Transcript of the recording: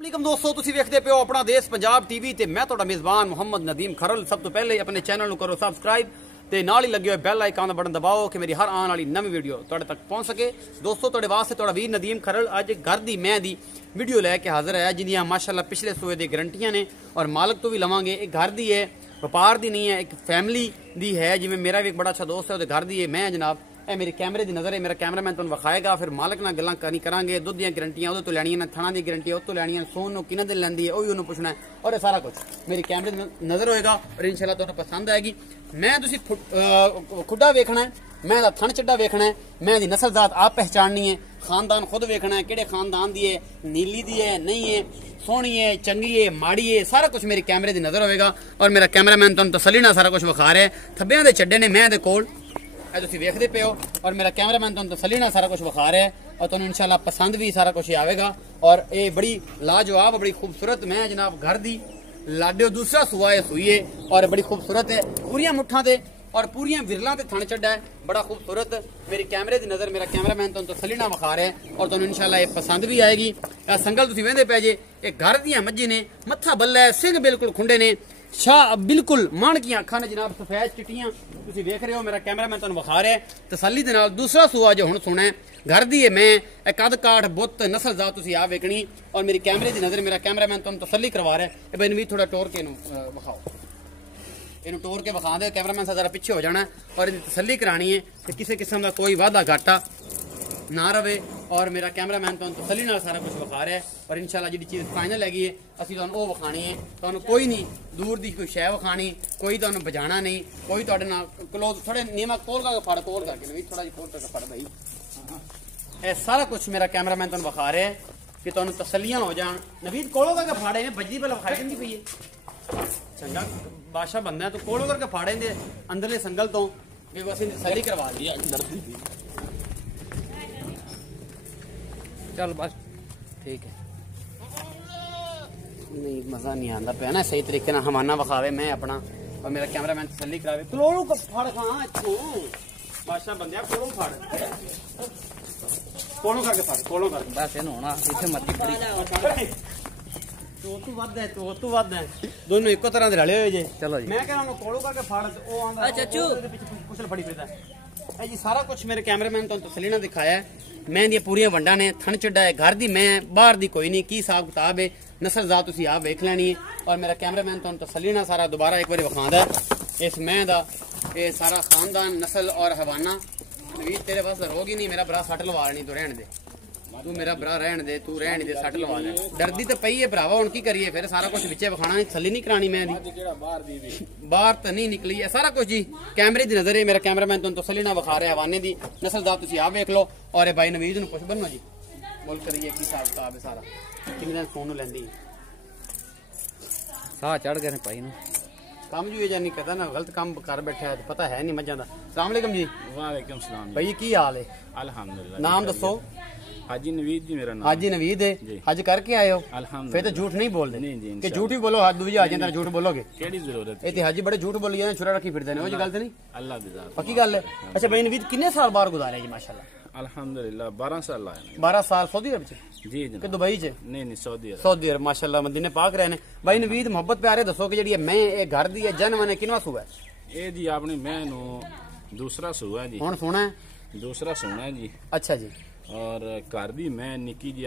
वालेकुम दोस्तों, तुसी वेखदे पे हो अपना देश पंजाब टीवी ते मैं तुहाडा मेजबान मोहम्मद नदीम खरल। सब तो पहले अपने चैनल नूं करो सबसक्राइब ते नाल ही लगे हुए बैल आइकन दा बटन दबाओ कि मेरी हर आने वाली नवी वीडियो तुहाडे तक पहुंच सके। दोस्तों, तुहाडे वास्ते तुहाडा वीर नदीम खरल अज घर दी मैं दी वीडियो लैके हाजिर है, जिंदियां माशाअल्लाह पिछले सूए दी गारंटियां ने और मालक तो भी लवांगे। एक घर दी है, व्यापार दी नहीं है, एक फैमिली दी है। जिवें मेरा भी एक बड़ा अच्छा दोस्त है, उहदे घर दी है। मैं जनाब ए मेरे कैमरे की नज़र है, मेरा कैमरामैन तुहानूं विखाएगा, फिर मालक नाल गल्लां करांगे। दुध दी गारंटियां उहदे तो लैणियां ने, थणा दी गारंटी उहदे तो लैणियां, सोन नूं किन्ने दिन लैंदी है ओही उहनूं पुछना है और सारा कुछ मेरी कैमरे की नज़र होएगा और इंशाअल्लाह तुहानूं पसंद आएगी। मैं तुसीं खुड्डा वेखना है, मैं दा थण चड्डा वेखना है, मैं दी नस्ल जात आप पहचाननी है, खानदान खुद वेखना है किहड़े खानदान दी है, नीली दी है नहीं है, सोहनी है चंगी है माड़ी है, सारा कुछ मेरी कैमरे की नज़र होएगा और मेरा कैमरामैन तुहानूं तसल्ली नाल सारा कुछ विखा रहा है। थब्बियां दे चड्डे ने मैं दे कोल तुसीं वेखदे पे हो और मेरा कैमरामैन तुहानूं तसल्ली नाल सारा कुछ विखा रहा है और तुहानूं इंशाअल्लाह पसंद भी सारा कुछ आवेगा। और ये बड़ी लाजवाब बड़ी खूबसूरत मैं जनाब घर दी लाडो दूसरा सुआ है सुई है और बड़ी खूबसूरत है, पूरियां मुठ्ठां ते और पूरियां विरलां ते थण चड्डा है, बड़ा खूबसूरत मेरी कैमरे की नज़र मेरा कैमरामैन तुहानूं तसल्ली नाल विखा रहा है और तुहानूं इंशाअल्लाह ये पसंद भी आएगी। संगल तुसीं वेंदे पै जे, ये घर दियां मज्जी ने, मत्था बल्ला है, सिंह बिल्कुल खुंडे ने, शाह बिल्कुल माणकियां अखां ने जनाब, सफेद चिट्टियां तुसीं वेख रहे हो। मेरा कैमरामैन तुहानूं विखा रहा है तसल्ली दे नाल। दूसरा सूआ जो हुण सुना है घर दी है, मैं कद काठ बुत नस्ल जात तुसीं आ वेखनी और मेरी कैमरे की नज़र मेरा कैमरामैन तुहानूं तसल्ली करवा रहा है। भाई नवीद थोड़ा टोर के इनू विखाओ, इन टोर के विखा दे, कैमरामैन सा जरा पिछे हो जाना है और इनकी तसल्ली करानी है कि किसी किस्म का कोई वाधा घाटा ना रवे और मेरा कैमरामैन तुहानूं तसल्ली नाल सारा कुछ विखा रहा है और इंशाअल्लाह जिहड़ी चीज़ फाइनल हैगी है असीं तुहानूं ओह विखानी है। तुहानूं कोई नहीं दूर दी कोई शै विखानी, कोई तुहानूं बजाना नहीं, कोई तुहाडे नाल क्लोज थोड़े नीमा कोल करके फड़, कोल करके नहीं थोड़ा जी कोल करके फड़ भाई। ये सारा कुछ मेरा कैमरामैन तुहानूं विखा रहा है कि तुहानूं तसल्लियां हो जान। नवीद कोलों करके फाड़े ने बजरी पहले विखाई दिंदी पई है, चंगा बादशाह बनना है तो कोलों करके फाड़े दे अंदरले संगल तो कि असीं तसल्ली करवा दी। चल बस ठीक है, नहीं मजा नहीं आता पे ना सही तरीके ना हमाना विखावे मैं अपना और मेरा कैमरामैन तसल्ली करावे। कोलों को फाड़ खां इत्थों बादशाह बंदिया कोलों फाड़, कोलों करके फाड़, कोलों करके बस इन्हों होना इत्थे मत्ती खड़ी तू वध है, तू वध है, दोनों इको तरह दे रले होए जे। चलो जी मैं कह रहा हूं कोलों करके फाड़ ओ आंदा चाचू दे पीछे कुछ फड़ी फिरदा है जी। सारा कुछ मेरे कैमरामैन तो तसल्ली नाल दिखाया है। मैं दी पूरियां वंडा ने, थण चड्डा है, घर दी मैं, बाहर दी कोई नहीं, की हिसाब किताब है, नस्ल जात तुसीं आप वेख लैनी है और मेरा कैमरामैन तो तसल्ली नाल सारा दोबारा एक बार विखांदा है इस मैं दा ये सारा खानदान नस्ल और हवाना। नवीद तेरे पास रोग ही नहीं, मेरा भरा सट लवा लेनी, तू रहन दे, तू मेरा भरा रहन दे, तू रहन दे, सट लवा ले। डरदी तो पई है भरावा, हुण की करिए, फिर सारा कुछ विचे विखाना नहीं, तसल्ली नहीं करानी मैं दी, बाहर तो नहीं निकली है सारा कुछ जी। कैमरे की नजर है, मेरा कैमरामैन तुहानूं तसल्ली नाल विखा रहा है हवाने दी नस्ल जात तुसीं आप वेख लो। और ये भाई नवीद नूं पुछ बनो जी, बोल करिए की हिसाब किताब है सारा, किन्ने दिन फोन नूं लैंदी साह चढ़ गए ने भाई नूं काम जो ये नहीं पता ना, गलत काम कर बैठा है, पता है नहीं मजा का। अस्सलाम वालेकुम जी। वालेकुम सलाम भाई की हाल है? अल्हम्दुलिल्लाह। नाम दसो? हाजी नवीद जी मेरा नाम। हाजी नवीद है, हज करके आए हो? फिर तो झूठ नहीं बोल दे कि झूठ ही बोलो, हाथ दूजी आ जाए झूठ बोलोगे, केड़ी जरूरत है? हाजी बड़े झूठ बोली जाने, छुरा रखी फिरदे ने, वो गल तो नहीं? अल्लाह दी जात पक्की गल है। अच्छा भाई नवीद कितने साल बाहर गुजारे जी? माशाल्लाह अल्हम्दुलिल्लाह 12 साल आए। 12 साल सऊदी अरब च? जी कि दुबई च? नहीं सऊदी अरब। सऊदी अरब माशाल्लाह मदीने पाक रहे ने। भाई नवीद मोहब्बत प्यारे दसो कि जी मैं ये घर दी है जन्म ने किनवा सूआ है? ये जी अपनी मैं दूसरा सूआ है जी। हुण सोना है? दूसरा सोना है जी। अच्छा जी। और घर दी मैं निकी जी